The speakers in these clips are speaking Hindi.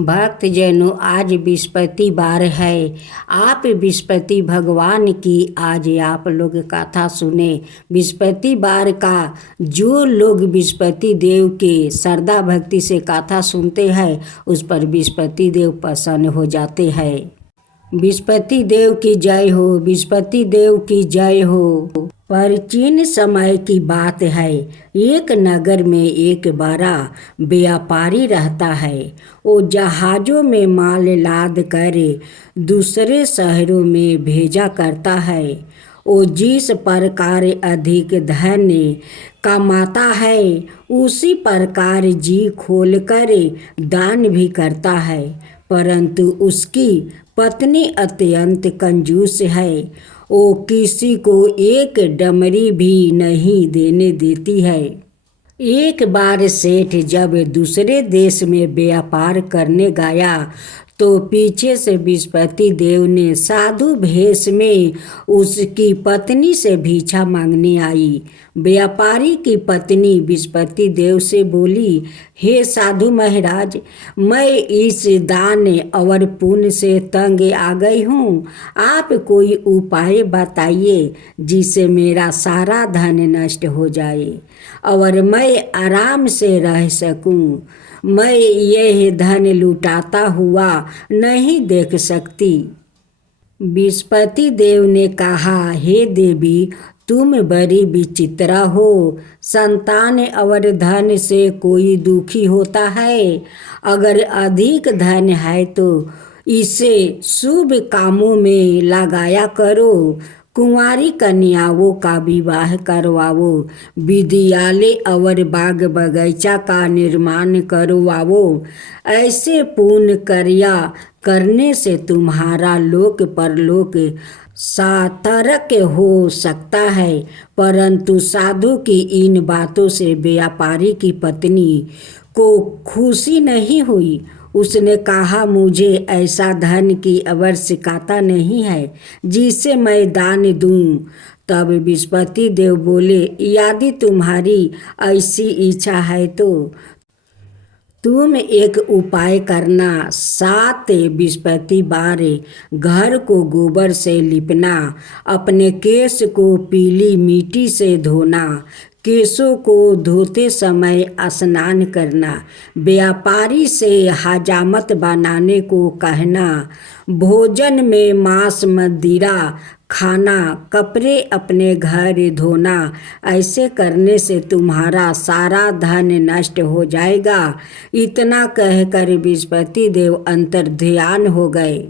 भक्तजनों, आज बृहस्पतिवार है। आप बृहस्पति भगवान की आज आप लोग कथा सुने। बृहस्पतिवार का जो लोग बृहस्पति देव के श्रद्धा भक्ति से कथा सुनते हैं उस पर बृहस्पति देव प्रसन्न हो जाते हैं। बृहस्पति देव की जय हो, बृहस्पति देव की जय हो। प्राचीन समय की बात है। एक नगर में एक बड़ा व्यापारी रहता है। वो जहाज़ों में माल लाद कर दूसरे शहरों में भेजा करता है। वो जिस प्रकार अधिक धन कमाता है उसी प्रकार जी खोलकर दान भी करता है, परंतु उसकी पत्नी अत्यंत कंजूस है। वो किसी को एक डमरी भी नहीं देने देती है। एक बार सेठ जब दूसरे देश में व्यापार करने गया तो पीछे से बृहस्पति देव ने साधु भेष में उसकी पत्नी से भिक्षा मांगने आई। व्यापारी की पत्नी बृहस्पति देव से बोली, हे साधु महाराज, मैं इस दान और पुण्य से तंग आ गई हूँ। आप कोई उपाय बताइए जिससे मेरा सारा धन नष्ट हो जाए और मैं आराम से रह सकूँ। मैं यह धन लुटाता हुआ नहीं देख सकती। बृहस्पति देव ने कहा, हे देवी, तुम बड़ी विचित्रा हो। संतान और धन से कोई दुखी होता है। अगर अधिक धन है तो इसे शुभ कामों में लगाया करो। कुंवारी कन्याओं का विवाह करवाओ, विद्यालय और बाग बगीचा का निर्माण करवाओ। ऐसे पुण्य कार्य करने से तुम्हारा लोक परलोक सार्थक हो सकता है। परंतु साधु की इन बातों से व्यापारी की पत्नी को खुशी नहीं हुई। उसने कहा, मुझे ऐसा धन की आवश्यकता नहीं है जिसे मैं दान दूं। तब बृहस्पति देव बोले, यदि तुम्हारी ऐसी इच्छा है तो तुम एक उपाय करना। 7 बृहस्पतिवार घर को गोबर से लिपना, अपने केश को पीली मिट्टी से धोना, केशों को धोते समय स्नान करना, व्यापारी से हजामत बनाने को कहना, भोजन में मांस मदिरा खाना, कपड़े अपने घर धोना। ऐसे करने से तुम्हारा सारा धन नष्ट हो जाएगा। इतना कहकर बृहस्पति देव अंतर्ध्यान हो गए।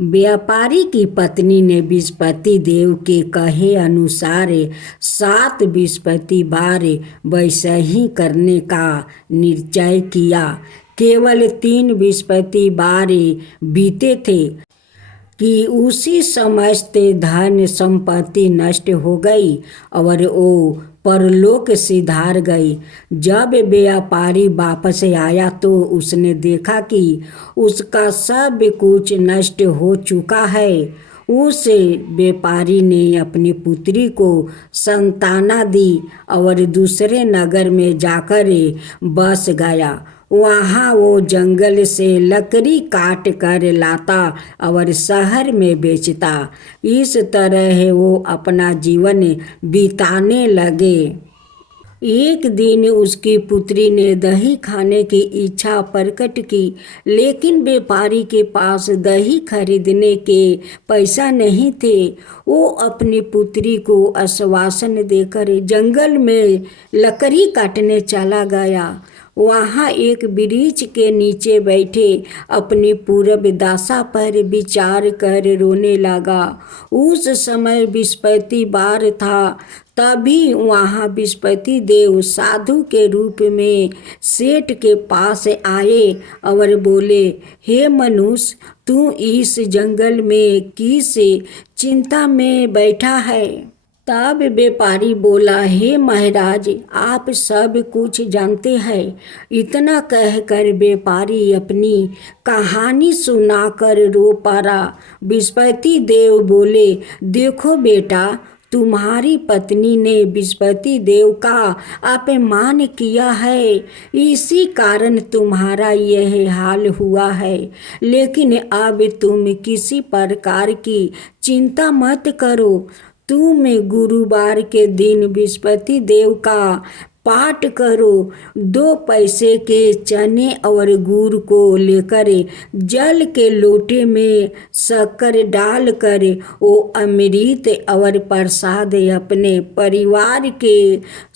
व्यापारी की पत्नी ने बृहस्पति देव के कहे अनुसार 7 बृहस्पतिवार वैसे ही करने का निश्चय किया। केवल 3 बृहस्पतिवार बीते थे कि उसी समस्त धन संपत्ति नष्ट हो गई और वो परलोक सिधार गई। जब व्यापारी वापस आया तो उसने देखा कि उसका सब कुछ नष्ट हो चुका है। उस व्यापारी ने अपनी पुत्री को संताना दी और दूसरे नगर में जाकर बस गया। वहाँ वो जंगल से लकड़ी काट कर लाता और शहर में बेचता। इस तरह वो अपना जीवन बिताने लगे। एक दिन उसकी पुत्री ने दही खाने की इच्छा प्रकट की, लेकिन व्यापारी के पास दही खरीदने के पैसा नहीं थे। वो अपनी पुत्री को आश्वासन देकर जंगल में लकड़ी काटने चला गया। वहाँ एक वृक्ष के नीचे बैठे अपनी पूर्व दशा पर विचार कर रोने लगा। उस समय बृहस्पतिवार था। तभी वहाँ बृहस्पति देव साधु के रूप में सेठ के पास आए और बोले, हे मनुष्य, तू इस जंगल में किस चिंता में बैठा है? तब व्यापारी बोला, हे महाराज, आप सब कुछ जानते हैं। इतना कहकर व्यापारी अपनी कहानी सुनाकर रो पड़ा। बृहस्पति देव बोले, देखो बेटा, तुम्हारी पत्नी ने बृहस्पति देव का अपमान किया है, इसी कारण तुम्हारा यह हाल हुआ है। लेकिन अब तुम किसी प्रकार की चिंता मत करो। तुम गुरुवार के दिन बृहस्पति देव का पाठ करो। 2 पैसे के चने और गुड़ को लेकर जल के लोटे में शक्कर डालकर वो अमृत और प्रसाद अपने परिवार के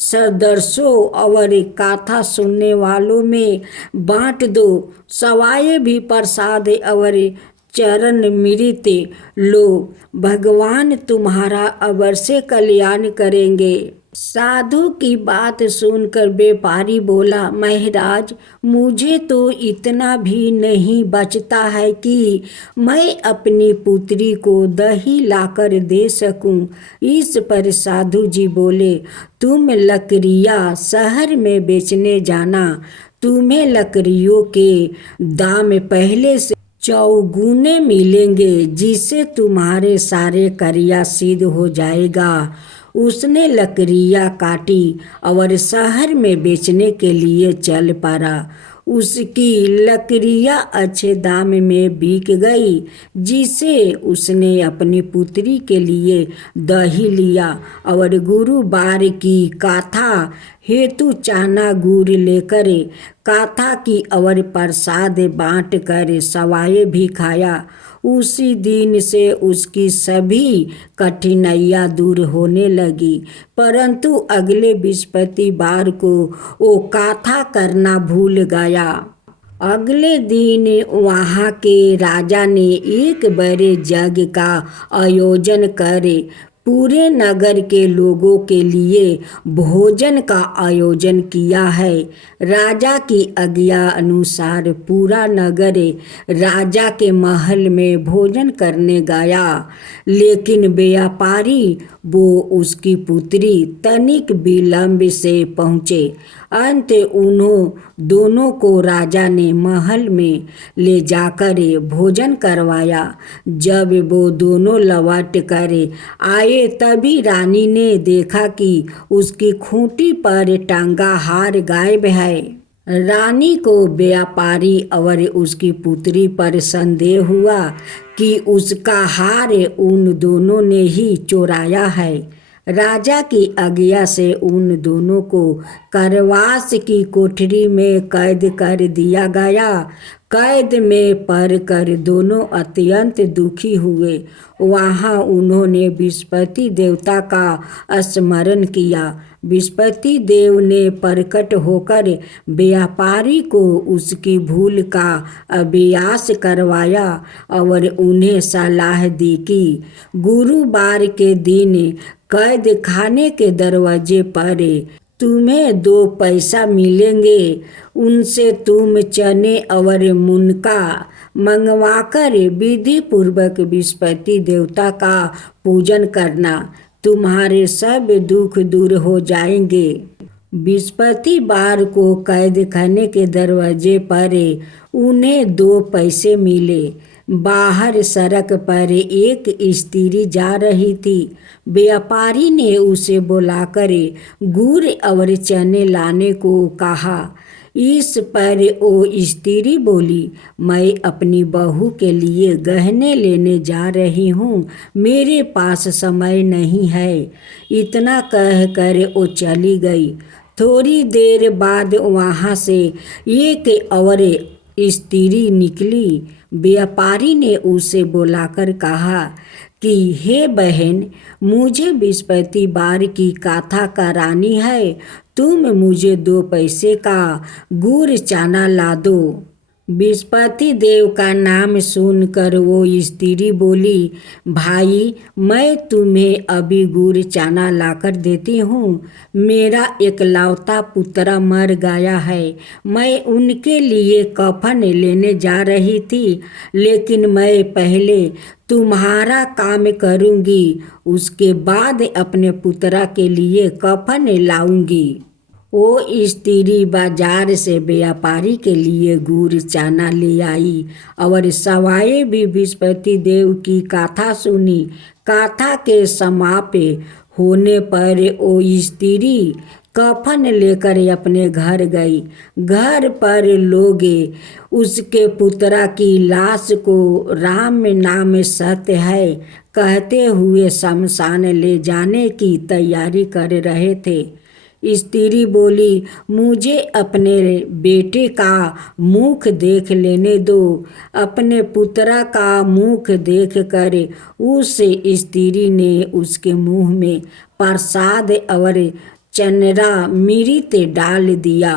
सदस्यों और कथा सुनने वालों में बांट दो। सवाए भी प्रसाद और चरण मृत लो, भगवान तुम्हारा अवश्य कल्याण करेंगे। साधु की बात सुनकर व्यापारी बोला, महाराज, मुझे तो इतना भी नहीं बचता है कि मैं अपनी पुत्री को दही लाकर दे सकूं। इस पर साधु जी बोले, तुम लकड़ियाँ शहर में बेचने जाना, तुम्हें लकड़ियों के दाम पहले से चौगुने मिलेंगे, जिससे तुम्हारे सारे कार्य सिद्ध हो जाएगा। उसने लकड़ियाँ काटी और शहर में बेचने के लिए चल पड़ा। उसकी लकड़ियाँ अच्छे दाम में बिक गई, जिसे उसने अपनी पुत्री के लिए दही लिया और गुरुवार की कथा हेतु चना गुड़ लेकर कथा की और प्रसाद बांट कर सवाए भी खाया। उसी दिन से उसकी सभी कठिनाइयाँ दूर होने लगी। परंतु अगले बृहस्पतिवार को वो कथा करना भूल गया। अगले दिन वहाँ के राजा ने एक बड़े यज्ञ का आयोजन करे पूरे नगर के लोगों के लिए भोजन का आयोजन किया है। राजा की आज्ञा अनुसार पूरा नगर राजा के महल में भोजन करने गया, लेकिन व्यापारी वो उसकी पुत्री तनिक विलंब से पहुँचे। अंत उन्हों दोनों को राजा ने महल में ले जाकर भोजन करवाया। जब वो दोनों लौट कर आए तभी रानी ने देखा कि उसकी खूंटी पर टांगा हार गायब है। रानी को व्यापारी और उसकी पुत्री पर संदेह हुआ कि उसका हार उन दोनों ने ही चुराया है। राजा की आज्ञा से उन दोनों को कारावास की कोठरी में कैद कर दिया गया। कैद में पड़कर दोनों अत्यंत दुखी हुए। वहाँ उन्होंने बृहस्पति देवता का स्मरण किया। बृहस्पति देव ने प्रकट होकर व्यापारी को उसकी भूल का अभ्यास करवाया और उन्हें सलाह दी कि गुरुवार के दिन कैद खाने के दरवाजे पर तुम्हें 2 पैसा मिलेंगे, उनसे तुम चने और मुनका मंगवाकर विधि पूर्वक बृहस्पति देवता का पूजन करना, तुम्हारे सब दुख दूर हो जाएंगे। बृहस्पतिवार को कैद खाने के दरवाजे पर उन्हें 2 पैसे मिले। बाहर सड़क पर एक स्त्री जा रही थी। व्यापारी ने उसे बुलाकर गुड़ और चने लाने को कहा। इस पर वो स्त्री बोली, मैं अपनी बहू के लिए गहने लेने जा रही हूँ, मेरे पास समय नहीं है। इतना कहकर वो चली गई। थोड़ी देर बाद वहाँ से एक और स्त्री निकली। व्यापारी ने उसे बुलाकर कहा कि हे बहन, मुझे बृहस्पतिवार की कथा करानी है, तुम मुझे 2 पैसे का गुड़ चना ला दो। बृहस्पति देव का नाम सुनकर वो स्त्री बोली, भाई, मैं तुम्हें अभी गुड़ चना लाकर देती हूँ। मेरा एकलौता पुत्र मर गया है। मैं उनके लिए कफन लेने जा रही थी, लेकिन मैं पहले तुम्हारा काम करूँगी, उसके बाद अपने पुत्र के लिए कफन लाऊंगी। वो स्त्री बाजार से व्यापारी के लिए गुड़ चना ले आई और सवाए भी बृहस्पति देव की कथा सुनी। कथा के समाप्त होने पर वो स्त्री कफन लेकर अपने घर गई। घर पर लोग उसके पुत्रा की लाश को राम नाम सत्य है कहते हुए शमशान ले जाने की तैयारी कर रहे थे। स्त्री बोली, मुझे अपने बेटे का मुख देख लेने दो। अपने पुत्रा का मुख देखकर उस स्त्री ने उसके मुंह में प्रसाद और चरणामृत डाल दिया।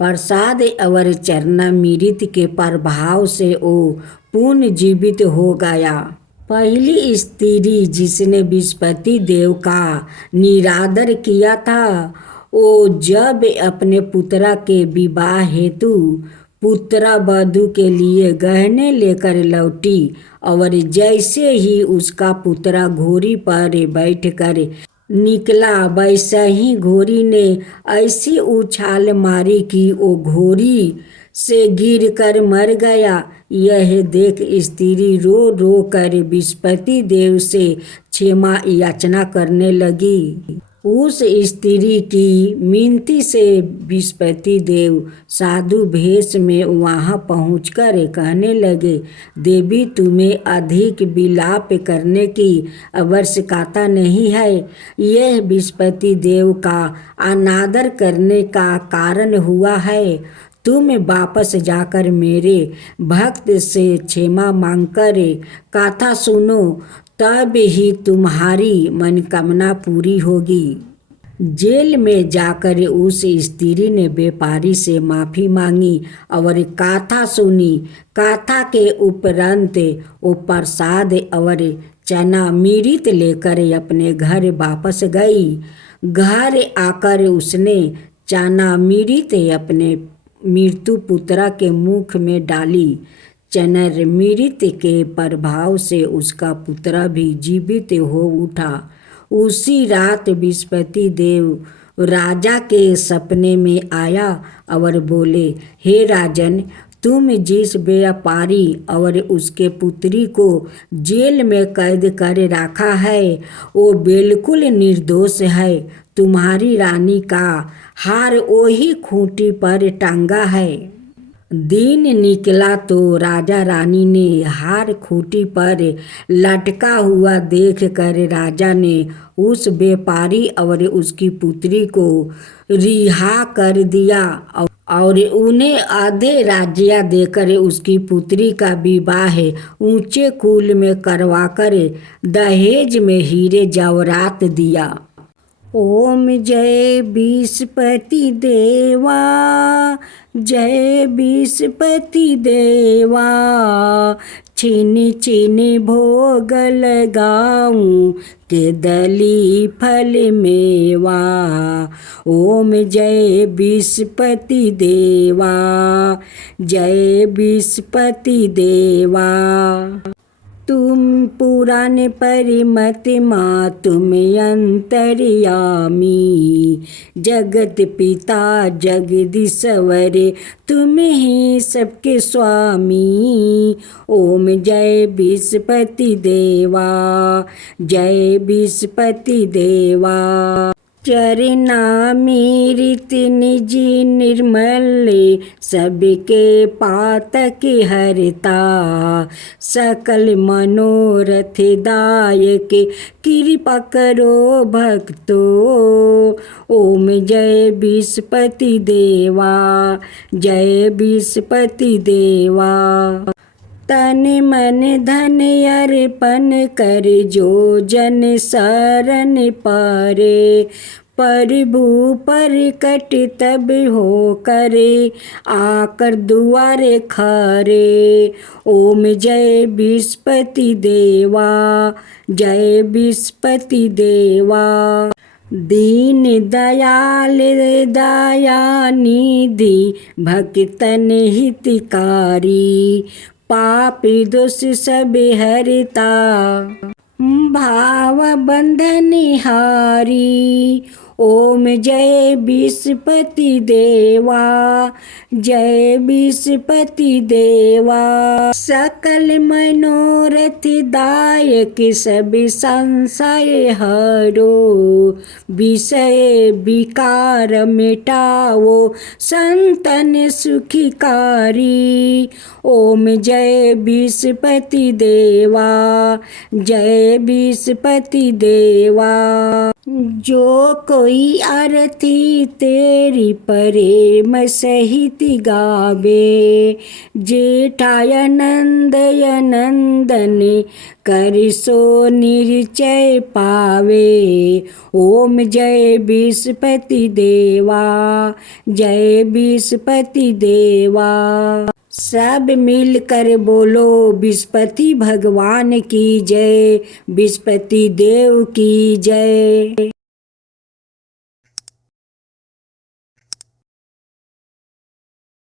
प्रसाद और चरणामृत के प्रभाव से वो पुनर्जीवित हो गया। पहली स्त्री जिसने बृहस्पति देव का निरादर किया था, वो जब अपने पुत्रा के विवाह हेतु पुत्रा वधू के लिए गहने लेकर लौटी और जैसे ही उसका पुत्रा घोड़ी पर बैठकर निकला, वैसे ही घोड़ी ने ऐसी उछाल मारी कि वो घोड़ी से गिरकर मर गया। यह देख स्त्री रो रो कर बृहस्पति देव से क्षमा याचना करने लगी। उस स्त्री की मिनती से बृहस्पति देव साधु भेष में वहाँ पहुंचकर कहने लगे, देवी तुम्हें अधिक विलाप करने की आवश्यकता नहीं है। यह बृहस्पति देव का अनादर करने का कारण हुआ है। तुम वापस जाकर मेरे भक्त से क्षमा मांगकर कथा सुनो, तब ही तुम्हारी मनोकामना पूरी होगी। जेल में जाकर उस स्त्री ने व्यापारी से माफ़ी मांगी और कथा सुनी। कथा के उपरांत वो प्रसाद और चरणामृत लेकर अपने घर वापस गई। घर आकर उसने चरणामृत अपने मृत्यु पुत्रा के मुख में डाली। चरणामृत के प्रभाव से उसका पुत्रा भी जीवित हो उठा। उसी रात बृहस्पति देव राजा के सपने में आया और बोले, हे राजन, तुम जिस व्यापारी और उसके पुत्री को जेल में कैद कर रखा है वो बिल्कुल निर्दोष है। तुम्हारी रानी का हार वही खूंटी पर टंगा है। दिन निकला तो राजा रानी ने हार खूंटी पर लटका हुआ देखकर राजा ने उस व्यापारी और उसकी पुत्री को रिहा कर दिया और उन्हें आधे राज्य देकर उसकी पुत्री का विवाह ऊंचे कुल में करवाकर दहेज में हीरे जवाहरात दिया। ओम जय बृहस्पति देवा, जय बृहस्पति देवा, छिन छिन भोग लगाऊं के दली फल मेवा। ओम जय बृहस्पति देवा, जय बृहस्पति देवा। तुम पुराण परिमत माँ तुम अंतर्यामी, जगत पिता जगदीश्वर तुम ही सबके स्वामी। ओम जय बृहस्पति देवा, जय बृहस्पति देवा। चरणामृत निज निर्मल सबके पातक हरता, सकल मनोरथ दायक कृपा करो भक्तो। ओम जय बृहस्पति देवा, जय बृहस्पति देवा। तन मन धन अर्पण कर जो जन शरण पारे, प्रभु प्रकट तब हो करे आकर दुआरे खरे। ओम जय बृहस्पति देवा, जय बृहस्पति देवा। दीन दयाल दया निधि भक्तन हितकारी, पापी दोष सब हरता भाव बंधन हारी। ओम जय विष्णुपति देवा, जय विष्णुपति देवा। सकल मनोरथ दायक सब संशय हरो, विषय विकार मिटाओ संतन सुखिकारी। ओम जय विष्णुपति देवा, जय विष्णुपति देवा। जो कोई आरती तेरी प्रेम सहित गावे, जेठाय नंदय नंदन कर सो निश्चय पावे। ओम जय विष्णुपति देवा, जय विष्णुपति देवा। सब मिलकर बोलो विष्णुपति भगवान की जय, विष्णुपति देव की जय।